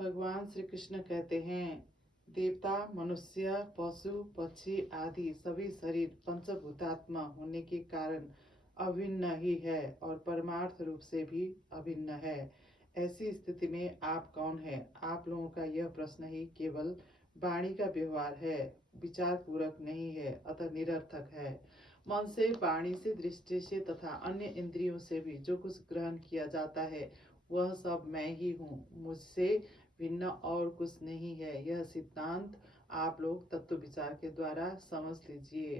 भगवान श्री कृष्ण कहते हैं, देवता, मनुष्य, पशु, पक्षी आदि सभी शरीर पंचभूतात्मा होने के कारण अभिन्न ही है और परमार्थ रूप से भी अभिन्न है। ऐसी स्थिति में आप कौन है? आप लोगों का यह प्रश्न ही केवल वाणी का व्यवहार है, विचार पूर्वक नहीं है, अतः निरर्थक है। मन से, वाणी से, दृष्टि से तथा अन्य इंद्रियों से भी जो कुछ ग्रहण किया जाता है वह सब मैं ही हूँ, मुझसे भिन्न और कुछ नहीं है। यह सिद्धांत आप लोग तत्व विचार के द्वारा समझ लीजिए।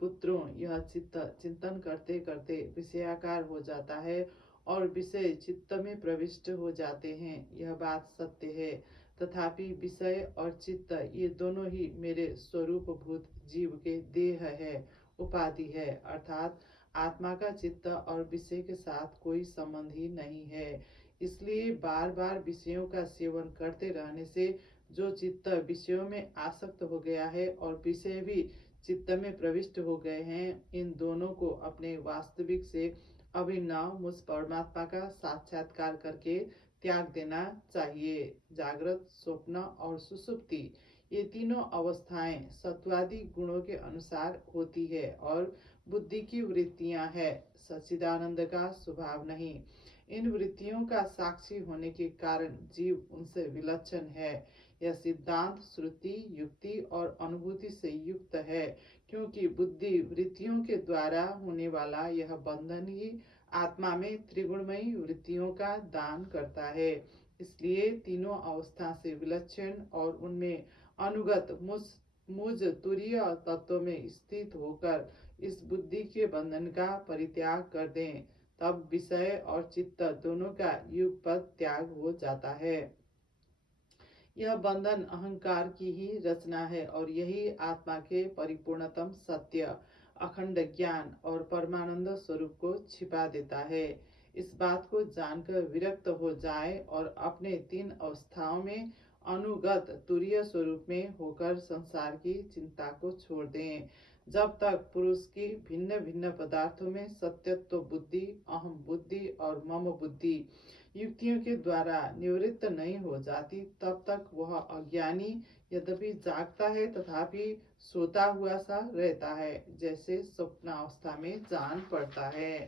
पुत्रों, यह चित्त चिंतन करते करते विषयाकार हो जाता है और विषय चित्त में प्रविष्ट हो जाते हैं, यह बात सत्य है। तथापि विषय और चित्त ये दोनों ही मेरे स्वरूप भूत जीव के देह है, उपाधि है। अर्थात आत्मा का चित्त और विषय के साथ कोई संबंध ही नहीं है। इसलिए बार बार विषयों का सेवन करते रहने से जो चित्त विषयों में आसक्त हो गया है और विषय भी चित्त में प्रविष्ट हो गए हैं, इन दोनों को अपने वास्तविक से अभिन्न मुझ परमात्मा का साक्षात्कार करके त्याग देना चाहिए। जागृत, स्वप्न और सुसुप्ति ये तीनों अवस्थाएं सत्वादि गुणों के अनुसार होती है और बुद्धि की वृत्तियां है, सच्चिदानंद का स्वभाव नहीं। इन वृत्तियों का साक्षी होने के कारण जीव उनसे विलक्षण है। यह सिद्धांत श्रुति, युक्ति और अनुभूति से युक्त है, क्योंकि बुद्धि वृत्तियों के द्वारा होने वाला यह बंधन ही आत्मा में त्रिगुणमयी वृत्तियों का दान करता है। इसलिए तीनों अवस्था से विलक्षण और उनमें अनुगत मुझ तुरीय तत्व में स्थित होकर इस बुद्धि के बंधन का परित्याग कर दें, तब विषय और चित्त दोनों का युगपत त्याग हो जाता है। यह बंधन अहंकार की ही रचना है और यही आत्मा के परिपूर्णतम सत्य, अखंड ज्ञान और परमानंद स्वरूप को छिपा देता है। इस बात को जानकर विरक्त हो जाए और अपने तीन अवस्थाओं में अनुगत तुरीय स्वरूप में होकर संसार की चिंता को छोड़ दें। जब तक पुरुष की भिन्न भिन्न पदार्थों में सत्यत्व बुद्धि, अहम बुद्धि और मम बुद्धि युक्तियों के द्वारा निवृत्त नहीं हो जाती, तब तक वह अज्ञानी यद्यपि जागता है तथापि सोता हुआ सा रहता है। जैसे स्वप्नावस्था में जान पड़ता है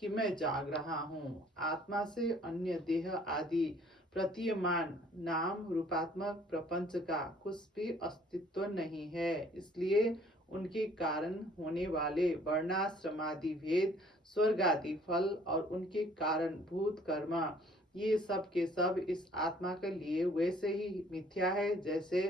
कि मैं जाग रहा हूँ। आत्मा से अन्य देह आदि प्रतीयमान नाम रूपात्मक प्रपंच का कुछ भी अस्तित्व नहीं है। इसलिए उनके कारण होने वाले वर्णाश्रमादि भेद, स्वर्ग आदि फल और उनके कारण भूत कर्म, ये सब के सब इस आत्मा के लिए वैसे ही मिथ्या है जैसे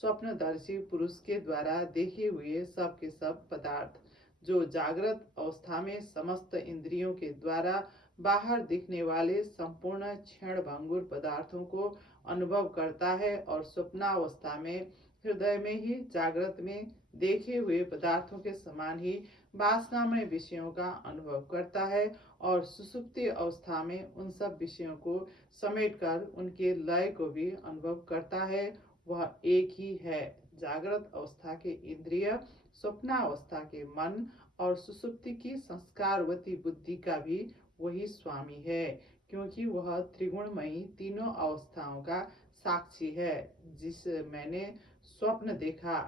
स्वप्नदर्शी पुरुष के द्वारा देखे हुए सब के सब पदार्थ। जो जागृत अवस्था में समस्त इंद्रियों के द्वारा बाहर दिखने वाले संपूर्ण क्षण भंगुर पदार्थों को अनुभव करता है और स्वप्नावस्था में हृदय में ही जागृत में देखे हुए पदार्थों के समान ही वासनामय विषयों का अनुभव करता है और सुसुप्ति अवस्था में उन सब विषयों को समेटकर उनके लय को भी अनुभव करता है। वह एक ही है। जागृत अवस्था के इंद्रिय, स्वप्नावस्था के मन और सुसुप्ति की संस्कारवती बुद्धि का भी वही स्वामी है, क्योंकि वह त्रिगुणमयी तीनों अवस्थाओं का साक्षी है। जिस मैंने स्वप्न देखा,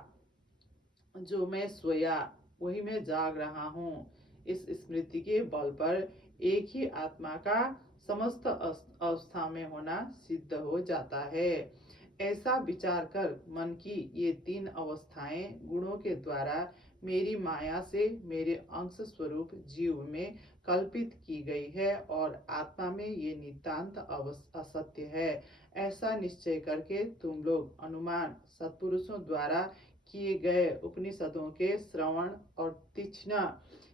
जो मैं सोया वही मैं जाग रहा हूँ, इस स्मृति के बल पर एक ही आत्मा का समस्त अवस्था में होना सिद्ध हो जाता है। ऐसा विचार कर मन की ये तीन अवस्थाएं गुणों के द्वारा मेरी माया से मेरे अंश स्वरूप जीव में कल्पित की गई है और आत्मा में ये नितांत असत्य है। ऐसा निश्चय करके तुम लोग अनुमान सत्पुरुषों द्वारा किए गए उपनिषदों के श्रवण और तीक्ष्ण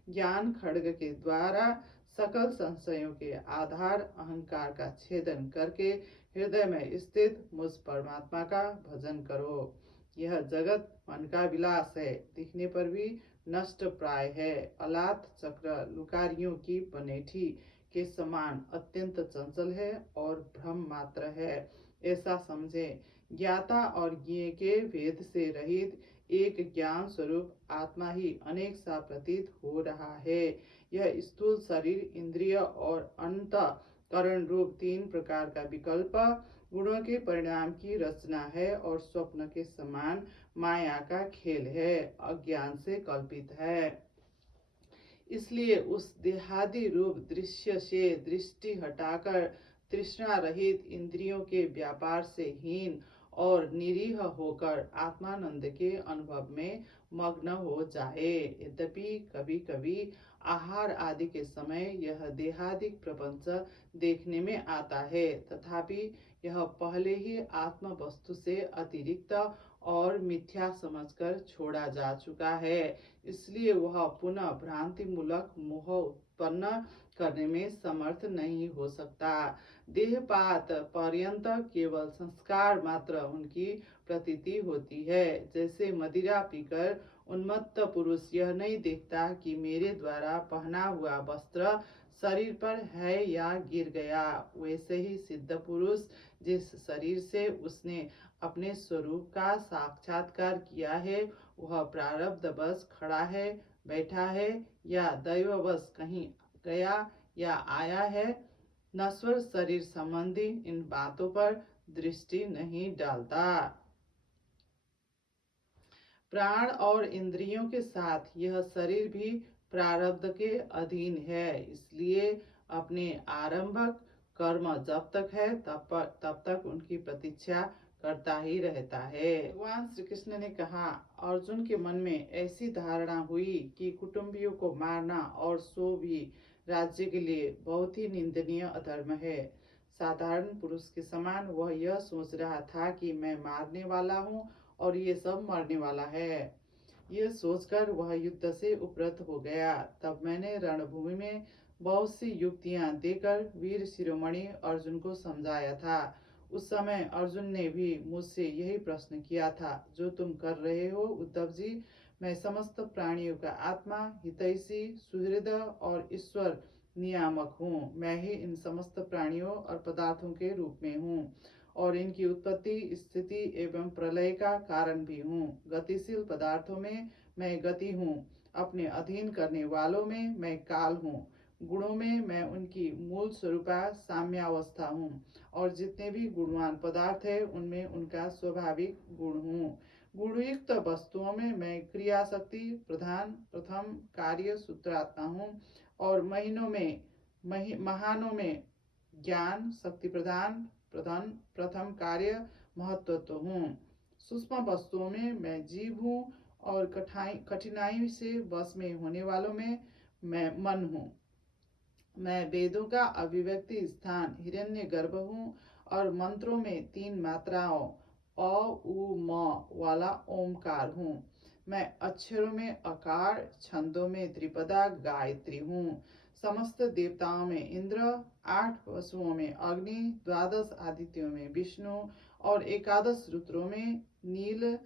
ज्ञान खड्ग के द्वारा सकल संशयों के आधार अहंकार का छेदन करके हृदय में स्थित मुझ परमात्मा का भजन करो। यह जगत मन का विलास है, दिखने पर भी नष्ट प्राय है। अलात चक्र लुकारियों की पनेठी के समान अत्यंत चंचल है और भ्रम मात्र है, ऐसा समझे। ज्ञाता और ज्ञेय के भेद से रहित एक ज्ञान स्वरूप आत्मा ही अनेक सा प्रतीत हो रहा है। यह स्थूल शरीर, इंद्रिय और अंतःकरण रूप तीन प्रकार का विकल्प गुणों के परिणाम की रचना है और स्वप्न के समान माया का खेल है, अज्ञान से कल्पित है। इसलिए उस देहादि रूप दृश्य से दृष्टि हटाकर तृष्णा रहित इंद्रियों के व्यापार से हीन और निरीह होकर आत्मानंद के अनुभव में मग्न हो जाए। यद्यपि कभी कभी आहार आदि के समय यह देहादिक प्रपंच देखने में आता है, तथापि यह पहले ही आत्म वस्तु से अतिरिक्त और मिथ्या समझकर छोड़ा जा चुका है। इसलिए वह पुनः भ्रांति मूलक मोह उत्पन्न करने में समर्थ नहीं हो सकता। देहपात पर्यंत केवल संस्कार मात्र उनकी प्रतीति होती है। जैसे मदिरा पीकर उन्मत्त पुरुष यह नहीं देखता कि मेरे द्वारा पहना हुआ वस्त्र शरीर पर है या गिर गया, वैसे ही सिद्ध पुरुष जिस शरीर से उसने अपने स्वरूप का साक्षात्कार किया है वह प्रारब्धवश खड़ा है, बैठा है या दैववश कहीं गया या आया है, नश्वर शरीर संबंधी इन बातों पर दृष्टि नहीं डालता। प्राण और इंद्रियों के साथ यह शरीर भी प्रारब्ध के अधीन है। इसलिए अपने आरंभक कर्म जब तक है तब तक उनकी प्रतीक्षा करता ही रहता है। भगवान श्री कृष्ण ने कहा, अर्जुन के मन में ऐसी धारणा हुई कि कुटुंबियों को मारना और सो भी राज्य के लिए बहुत ही निंदनीय अधर्म है। साधारण पुरुष के समान वह यह सोच रहा था कि मैं मारने वाला हूँ और ये सब मरने वाला है। यह सोचकर वह युद्ध से उपरत हो गया। तब मैंने रणभूमि में बहुत सी युक्तियां देकर वीर शिरोमणि अर्जुन को समझाया था। उस समय अर्जुन ने भी मुझसे यही प्रश्न किया था जो तुम कर रहे हो उद्धव जी। मैं समस्त प्राणियों का आत्मा, हितैषी, सुहृद और ईश्वर नियामक हूँ। मैं ही इन समस्त प्राणियों और पदार्थों के रूप में हूँ और इनकी उत्पत्ति, स्थिति एवं प्रलय का कारण भी हूँ। गतिशील पदार्थों में मैं गति हूँ, अपने अधीन करने वालों में मैं काल हूँ, गुणों में मैं उनकी मूल स्वरूपा साम्यावस्था हूँ और जितने भी गुणवान पदार्थ है उनमें उनका स्वाभाविक गुण हूँ। गुणयुक्त वस्तुओं में मैं क्रिया शक्ति प्रधान प्रथम कार्य सूत्रात्मा हूँ और महानों में ज्ञान शक्ति प्रधान प्रथम कार्य महत्त्व हूँ। सूक्ष्म वस्तुओं में मैं जीव हूँ और कठिनाई से वश में होने वालों में मैं मन हूँ। मैं वेदों का अभिव्यक्ति स्थान हिरण्यगर्भ हूँ और मंत्रों में 3 मात्राओं अ उ म वाला ओमकार हूँ। मैं अक्षरों में अकार, छंदों में त्रिपदा गायत्री हूँ। समस्त देवताओं में इंद्र, 8 वसुओं में अग्नि, 12 आदित्यों में विष्णु और 11 रुद्रों में नील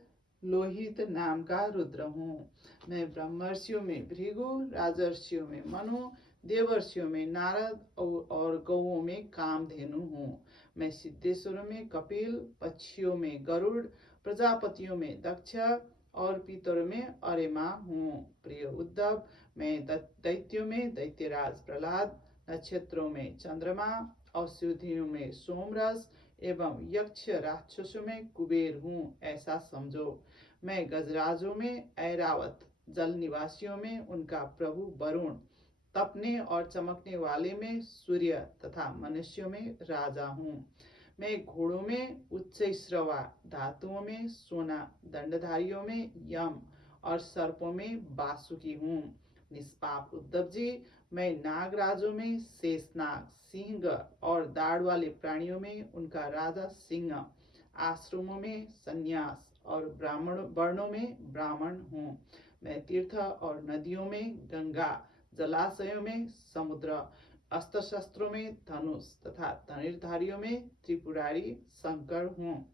लोहित नाम का रुद्र हूँ। मैं ब्रह्मर्षियों में भृगु, राजर्षियों में मनु, देवर्षियों में नारद और गौओं में कामधेनु हूँ। मैं सिद्धेश्वरों में कपिल, पक्षियों में गरुड़, प्रजापतियों में दक्ष और पितरों में अरिमा हूँ। प्रिय उद्धव, मैं दैत्यों में दैत्यराज प्रहलाद, नक्षत्रों में चंद्रमा, औषधियों में सोमरस एवं यक्ष राक्षसों में कुबेर हूँ, ऐसा समझो। मैं गजराजों में ऐरावत, जल निवासियों में उनका प्रभु वरुण, तपने और चमकने वाले में सूर्य तथा मनुष्यों में राजा हूँ। मैं घोड़ों में उच्चैश्रवा, धातुओं में सोना, दंडधारियों में यम और सर्पों में वासुकी हूँ। निष्पाप उद्धव जी, मैं नागराजों में शेषनाग, सिंह और दाढ़ वाले प्राणियों में उनका राजा सिंह, आश्रमों में संन्यास और ब्राह्मण वर्णों में ब्राह्मण हूँ। मैं तीर्थ और नदियों में गंगा, जलाशयों में समुद्र, अस्त्र शस्त्रों में धनुष तथा धनुर्धारियों में त्रिपुरारी शंकर हूँ।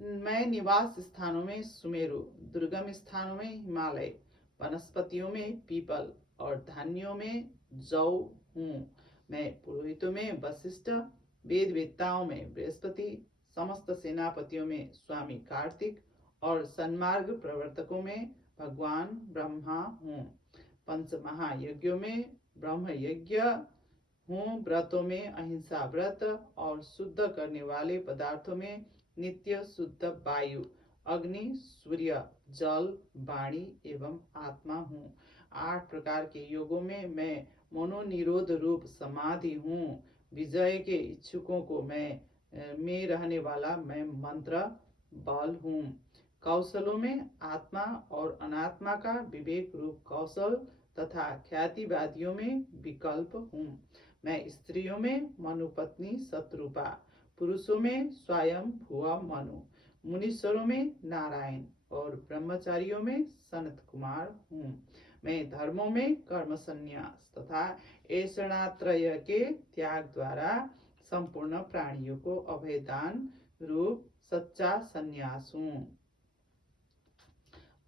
मैं निवास स्थानों में सुमेरु, दुर्गम स्थानों में हिमालय, वनस्पतियों में पीपल और धान्यों में जौ हूँ। मैं पुरोहितों में वशिष्ठ, वेद वेत्ताओं में बृहस्पति, समस्त सेनापतियों में स्वामी कार्तिक और सन्मार्ग प्रवर्तकों में भगवान ब्रह्मा हूँ। पंच महायज्ञों में ब्रह्म यज्ञ, हूँ व्रतों में अहिंसा व्रत और शुद्ध करने वाले पदार्थों में नित्य शुद्ध वायु, अग्नि, सूर्य, जल, वाणी एवं आत्मा हूँ। 8 प्रकार के योगों में मैं मनोनिरोध रूप समाधि हूँ। विजय के इच्छुकों को में रहने वाला मैं मंत्र बल हूँ। कौशलों में आत्मा और अनात्मा का विवेक रूप कौशल तथा ख्यातिवादियों में विकल्प हूँ। मैं स्त्रियों में मनुपत्नी शत्रुपा, पुरुषों में स्वयं भुआ मनु, मुनीश्वरों में नारायण और ब्रह्मचारियों में सनत कुमार हूँ। मैं धर्मों में कर्म संन्यास तथा ऐषणात्रय के त्याग द्वारा संपूर्ण प्राणियों को अभयदान रूप सच्चा संन्यास हूँ।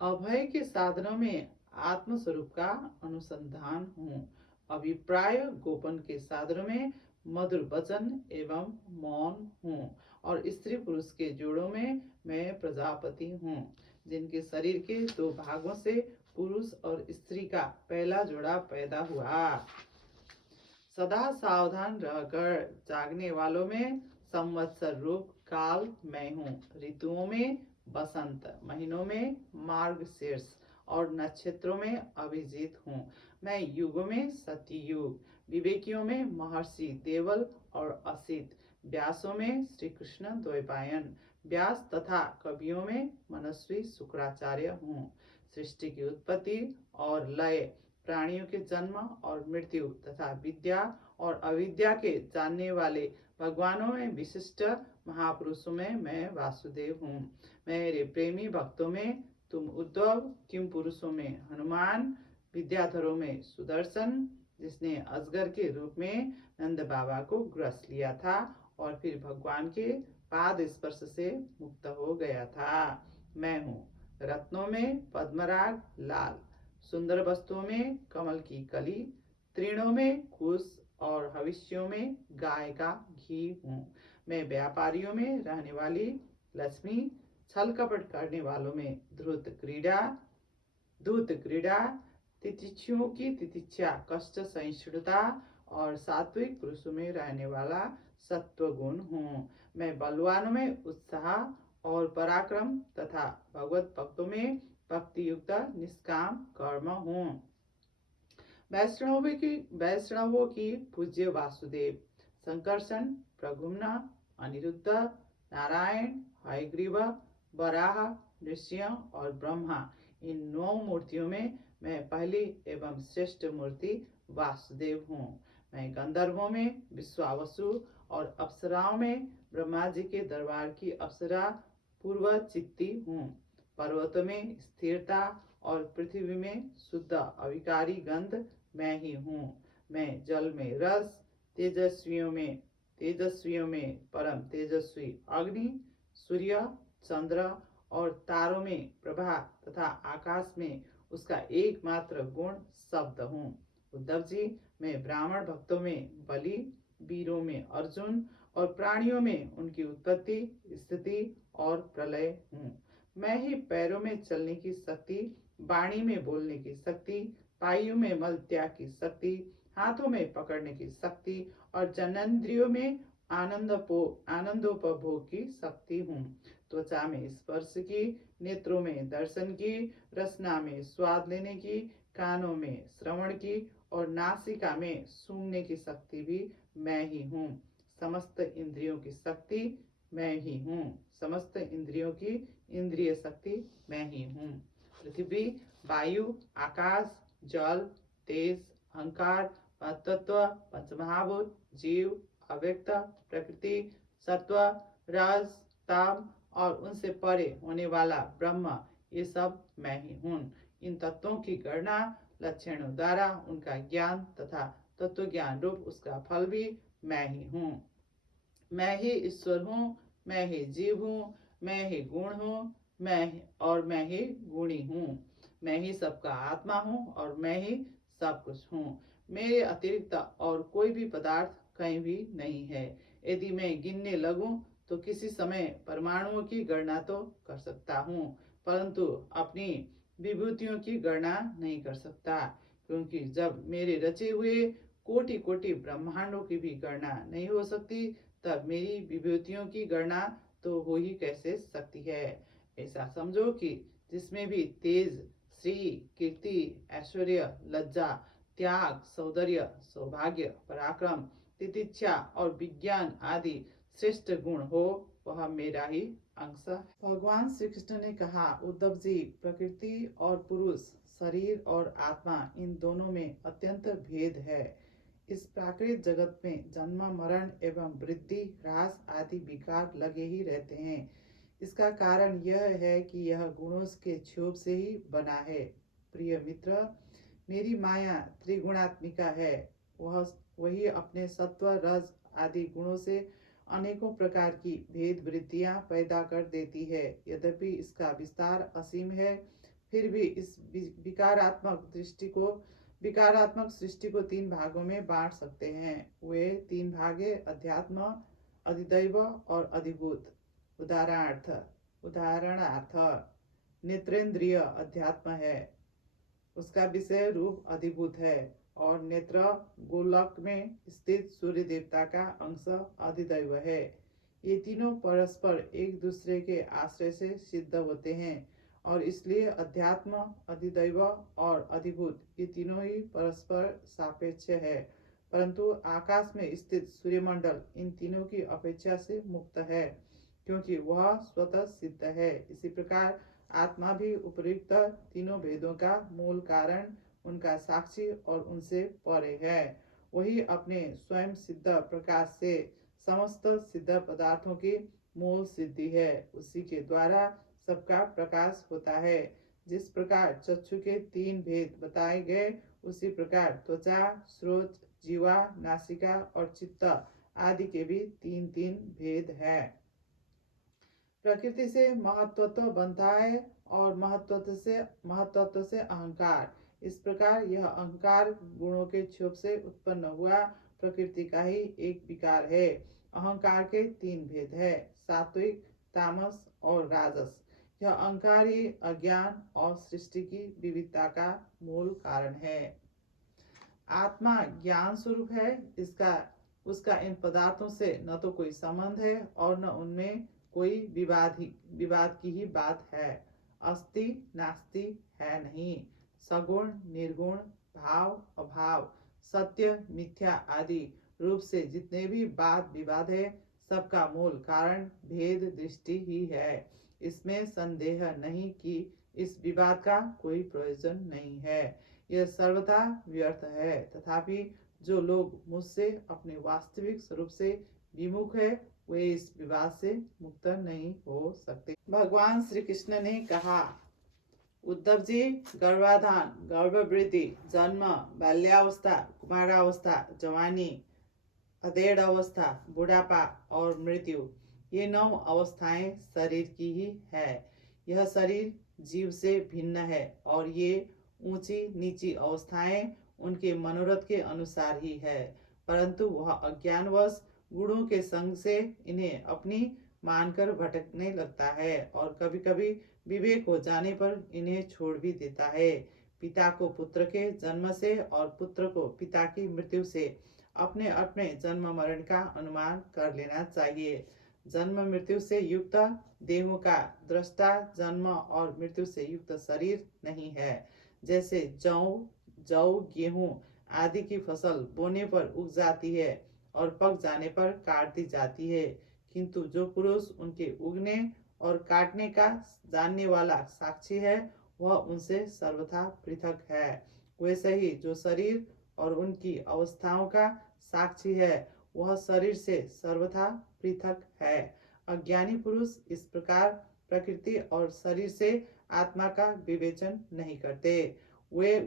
अभय के साधनों में आत्मस्वरूप का अनुसंधान हूँ। अभिप्राय गोपन के साधनों में मधुर वचन एवं मौन हूँ। और स्त्री पुरुष के जोड़ों में मैं प्रजापति हूँ, जिनके शरीर के 2 भागों से पुरुष और स्त्री का पहला जोड़ा पैदा हुआ। सदा सावधान रहकर जागने वालों में संवत्सर रूप काल मैं हूँ। ऋतुओं में बसंत, महीनों में मार्गशीर्ष और नक्षत्रों में अभिजीत हूँ। मैं युगों में सतयुग, विवेकियों में महर्षि देवल और असित, व्यासों में श्री कृष्ण द्वैपायन, व्यास तथा कवियों में मनस्वी शुक्राचार्य हूँ। सृष्टि की उत्पत्ति और लय, प्राणियों के जन्म और मृत्यु तथा विद्या और अविद्या के जानने वाले भगवानों में विशिष्ट महापुरुषों में मैं वासुदेव हूँ। मेरे प्रेमी भक्तों में तुम उद्धव, किम पुरुषों में हनुमान, विद्याधरों में सुदर्शन, जिसने अजगर के रूप में नंद बाबा को ग्रस लिया था और फिर भगवान के पाद स्पर्श से मुक्त हो गया था। मैं हूँ रत्नों में पद्मराग लाल, सुंदर वस्तुओं में कमल की कली, तृणों में कुश और हविष्यों में गाय का घी हूँ। मैं व्यापारियों में रहने वाली लक्ष्मी, छल कपट करने वालों में धूत क्रीड़ा, तितिक्षुओं की तितिक्षा कष्ट सहिष्णुता और सात्विक पुरुषों में रहने वाला सत्व गुण हूँ। मैं बलवानों में उत्साह और पराक्रम तथा भगवत भक्तों में भक्ति युक्त निष्काम कर्म हूँ। वैष्णवों की पूज्य वासुदेव, संकर्षण, प्रद्युम्न, अनिरुद्ध, नारायण, हयग्रीव, वराह, नृसिंह और ब्रह्मा, इन 9 मूर्तियों में मैं पहली एवं श्रेष्ठ मूर्ति वासुदेव हूँ। मैं गंधर्वों में विश्वावसु और अप्सराओं में ब्रह्मा जी के दरबार की अप्सरा पूर्वचित्ती हूँ। पर्वतों में स्थिरता और पृथ्वी में शुद्ध अविकारी गंध मैं ही हूँ। मैं जल में रस, तेजस्वियों में परम तेजस्वी अग्नि, सूर्य, चंद्र और तारों में प्रभा तथा आकाश में उसका एकमात्र गुण शब्द हूँ। उद्धव जी, मैं ब्राह्मण भक्तों में बलि, वीरों में अर्जुन और प्राणियों में उनकी उत्पत्ति, स्थिति और प्रलय हूँ। मैं ही पैरों में चलने की शक्ति, वाणी में बोलने की शक्ति, पाइयों में मल त्याग की शक्ति, हाथों में पकड़ने की शक्ति और जननेंद्रियों में आनंदोपभोग की शक्ति हूँ। त्वचा में स्पर्श की, नेत्रों में दर्शन की, रसना में स्वाद लेने की, कानों में श्रवण की और नासिका में सूंघने की शक्ति भी मैं ही हूँ। समस्त इंद्रियों की शक्ति मैं ही हूँ। समस्त इंद्रियों की इंद्रिय शक्ति मैं ही हूँ। पृथ्वी, वायु, आकाश, जल, तेज, अहंकार, तत्व, पंचमहाभूत, जीव, अव्यक्त, प्रकृति, सत्व, रज, तम और उनसे परे होने वाला ब्रह्म, ये सब मैं ही हूँ। इन तत्वों की गणना लक्षणों द्वारा उनका ज्ञान तथा तत्व ज्ञान रूप उसका फल भी मैं ही हूँ। मैं ही ईश्वर हूँ, मैं ही जीव हूँ, मैं ही गुण हूँ, मैं ही गुणी हूँ। मैं ही सबका आत्मा हूँ और मैं ही सब कुछ हूँ। मेरे अतिरिक्त और कोई भी पदार्थ कहीं भी नहीं है। यदि मैं गिनने लगूं तो किसी समय परमाणुओं की गणना तो कर सकता हूँ, परंतु अपनी विभूतियों की गणना नहीं कर सकता, क्योंकि जब मेरे रचे हुए कोटि कोटि ब्रह्मांडों की भी गणना नहीं हो सकती, तब मेरी विभूतियों की गणना तो हो ही कैसे सकती है। ऐसा समझो कि जिसमें भी तेज, श्री, कीर्ति, ऐश्वर्य, लज्जा, त्याग, सौंदर्य, सौभाग्य, पराक्रम, तितिक्षा और विज्ञान आदि श्रेष्ठ गुण हो, वह मेरा ही अंश है। भगवान श्री कृष्ण ने कहा, उद्धव जी, प्रकृति और पुरुष, शरीर और आत्मा, इन दोनों में अत्यंत भेद है। इस प्राकृतिक जगत में जन्म, मरण एवं वृद्धि, ह्रास आदि विकार लगे ही रहते हैं। इसका कारण यह है कि यह गुणों के क्षोभ से ही बना है। प्रिय मित्र, मेरी माया त्रिगुणात्मिका है। वही अपने सत्व, रज आदि गुणों से अनेकों प्रकार की भेद वृत्तियां पैदा कर देती है। यद्यपि इसका विस्तार असीम है, फिर भी इस विकारात्मक सृष्टि को 3 भागों में बांट सकते हैं। वे 3 भागे अध्यात्म, अधिदैव और अधिभूत। उदाहरणार्थ नेत्रेंद्रिय अध्यात्म है, उसका विषय रूप अधिभूत है, और नेत्र गोलक में स्थित सूर्य देवता का अंश अधिदैव है। ये तीनों परस्पर एक दूसरे के आश्रय से सिद्ध होते हैं, और इसलिए अध्यात्म, अधिदैव और अधिभूत ये तीनों ही परस्पर सापेक्ष है। परंतु आकाश में स्थित सूर्यमंडल इन तीनों की अपेक्षा से मुक्त है, क्योंकि वह स्वतः सिद्ध है। इसी प्रकार आत्मा भी उपर्युक्त तीनों भेदों का मूल कारण, उनका साक्षी और उनसे परे है। वही अपने स्वयं सिद्ध प्रकाश से समस्त सिद्ध पदार्थों की मूल सिद्धि है। उसी के द्वारा सबका प्रकाश होता है। जिस प्रकार चक्षु के 3 भेद बताए गए, उसी प्रकार त्वचा, स्रोत, जीवा, नासिका और चित्त आदि के भी 3-3 भेद है। प्रकृति से महत्त्व बनता है और महत्त्व से अहंकार। इस प्रकार यह अहंकार गुणों के क्षोभ से उत्पन्न हुआ प्रकृति का ही एक विकार है। अहंकार के 3 भेद है, सात्विक, तामस और राजस। यह अहंकार ही अज्ञान और सृष्टि की विविधता का मूल कारण है। आत्मा ज्ञान स्वरूप है, उसका इन पदार्थों से न तो कोई संबंध है और न उनमें कोई विवाद की ही बात है। अस्ति नास्ति है नहीं, सगुण निर्गुण, भाव अभाव, सत्य मिथ्या आदि रूप से जितने भी वाद विवाद है, सबका मूल कारण भेद दृष्टि ही है। इसमें संदेह नहीं कि इस विवाद का कोई प्रयोजन नहीं है, यह सर्वथा व्यर्थ है। तथापि जो लोग मुझसे अपने वास्तविक स्वरूप से विमुख है, वे इस विवाद से मुक्त नहीं हो सकते। भगवान श्री कृष्ण ने कहा, उद्धव जी, गर्भाधान, गर्भवृद्धि, जन्म, बाल्यावस्था, कुमारावस्था, जवानी, अधेड़ अवस्था, बुढ़ापा और मृत्यु, ये 9 अवस्थाएं शरीर की ही है। यह शरीर जीव से भिन्न है और ये ऊंची नीची अवस्थाएं उनके मनोरथ के अनुसार ही है, परंतु वह अज्ञानवश गुणों के संग से इन्हें अपनी मानकर भटकने लगता है और कभी कभी विवेक हो जाने पर इन्हें छोड़ भी देता है। पिता को पुत्र के जन्म से और पुत्र को पिता की मृत्यु से अपने अपने जन्म मरण का अनुमान कर लेना चाहिए। जन्म मृत्यु से युक्त देहों का दृष्टा जन्म और मृत्यु से युक्त शरीर नहीं है। जैसे जौ, गेहूं आदि की फसल बोने पर उग जाती है और पक जाने पर काट दी जाती है, किंतु जो पुरुष उनके उगने और काटने का जानने वाला साक्षी है, वह उनसे सर्वथा पृथक है। वैसे ही जो शरीर और उनकी अवस्थाओं का साक्षी है, वह शरीर से सर्वथा पृथक है। अज्ञानी पुरुष इस प्रकार प्रकृति और शरीर से आत्मा का विवेचन नहीं करते। वे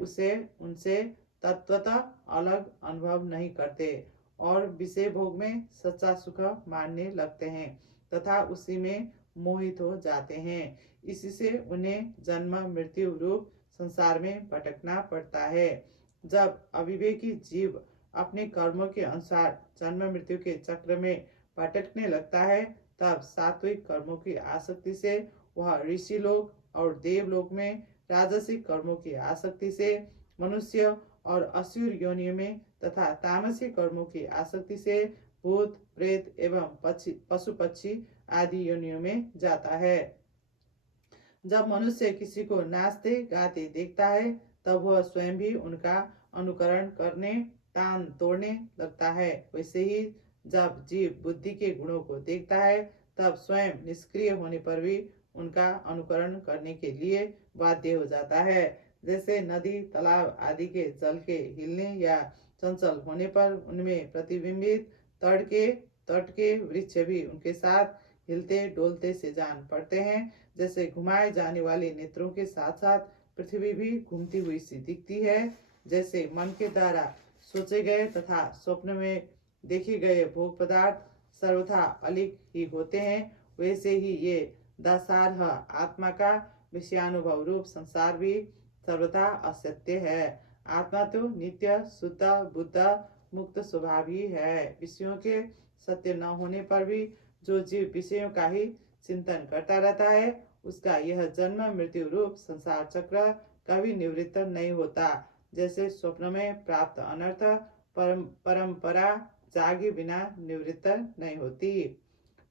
उनसे तत्वतः अलग अनुभव नहीं करते और विषय भोग में सच्चा सुख मानने लगते हैं तथा उसी में मोहित हो जाते हैं। इसी से उन्हें जन्म मृत्यु रूप संसार में भटकना पड़ता है। जब अविवेकी जीव अपने कर्मों के अनुसार जन्म मृत्यु के चक्र में भटकने लगता है, तब सात्विक कर्मों की आसक्ति से वह ऋषि लोक और देवलोक में, राजसिक कर्मों की आसक्ति से मनुष्य और असुर योनियों में तथा तामसी कर्मों की आसक्ति से भूत प्रेत एवं पशु पक्षी आदि योनियों में जाता है। जब मनुष्य किसी को नाचते गाते देखता है तब वह स्वयं भी उनका अनुकरण करने तान तोड़ने लगता है। वैसे ही जब जीव बुद्धि के गुणों को देखता है तब स्वयं निष्क्रिय होने पर भी उनका अनुकरण करने के लिए बाध्य हो जाता है। जैसे नदी तालाब आदि के जल के हिलने या चंचल होने पर उनमें प्रतिबिंबित तट के वृक्ष भी उनके साथ हिलते डोलते से जान पड़ते हैं। जैसे घुमाए जाने वाले नेत्रों के साथ साथ पृथ्वी भी घूमती हुई सी दिखती है। जैसे मन के द्वारा सोचे गए तथा स्वप्न में देखे गए भोग पदार्थ सर्वथा अलिक ही होते हैं, वैसे ही ये दासारह आत्मा का विषयानुभव रूप संसार भी सर्वथा असत्य है। आत्मा तो नित्य शुद्ध बुद्ध मुक्त स्वभाव ही है। विषयों के सत्य न होने पर भी जो जीव विषयों का ही चिंतन करता रहता है उसका यह जन्म मृत्यु रूप संसार चक्र कभी निवृत्त नहीं होता। जैसे स्वप्न में प्राप्त अनर्थ परंपरा जागे बिना निवृत्त नहीं होती।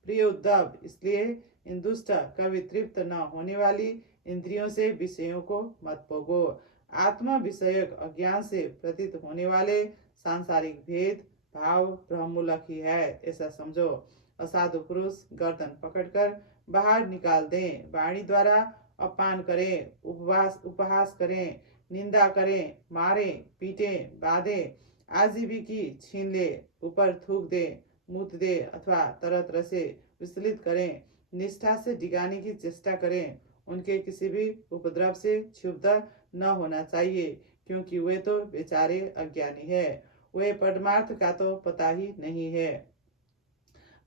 प्रिय उद्धव, इसलिए इन दुष्ट कभी तृप्त न होने वाली इंद्रियों से विषयों को मत भोगो। आत्मा विषयक अज्ञान से प्रतीत होने वाले सांसारिक भेद भाव ब्रह्मूलक ही है, ऐसा समझो। असाधु पुरुष गर्दन पकड़कर बाहर निकाल दें, वाणी द्वारा अपमान करें, उपहास करें, निंदा करें, मारें, पीटें, बांधें, आजीविकी छीन ले, ऊपर थूक दे, मूत दे अथवा तरह तरह से विचलित करें, निष्ठा से डिगाने की चेष्टा करें, उनके किसी भी उपद्रव से क्षुब्ध न होना चाहिए, क्योंकि वे तो बेचारे अज्ञानी है, वे परमार्थ का तो पता ही नहीं है।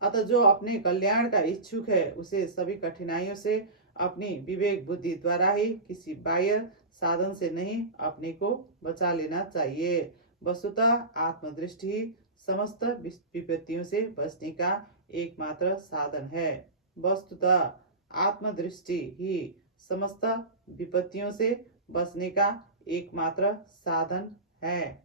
अतः जो अपने कल्याण का इच्छुक है उसे सभी कठिनाइयों से अपनी विवेक बुद्धि द्वारा ही किसी बाह्य साधन से नहीं अपने को बचा लेना चाहिए। वस्तुतः आत्मदृष्टि ही समस्त विपत्तियों से बचने का एकमात्र साधन है। वस्तुतः आत्मदृष्टि ही समस्त विपत्तियों से बचने का एकमात्र साधन है।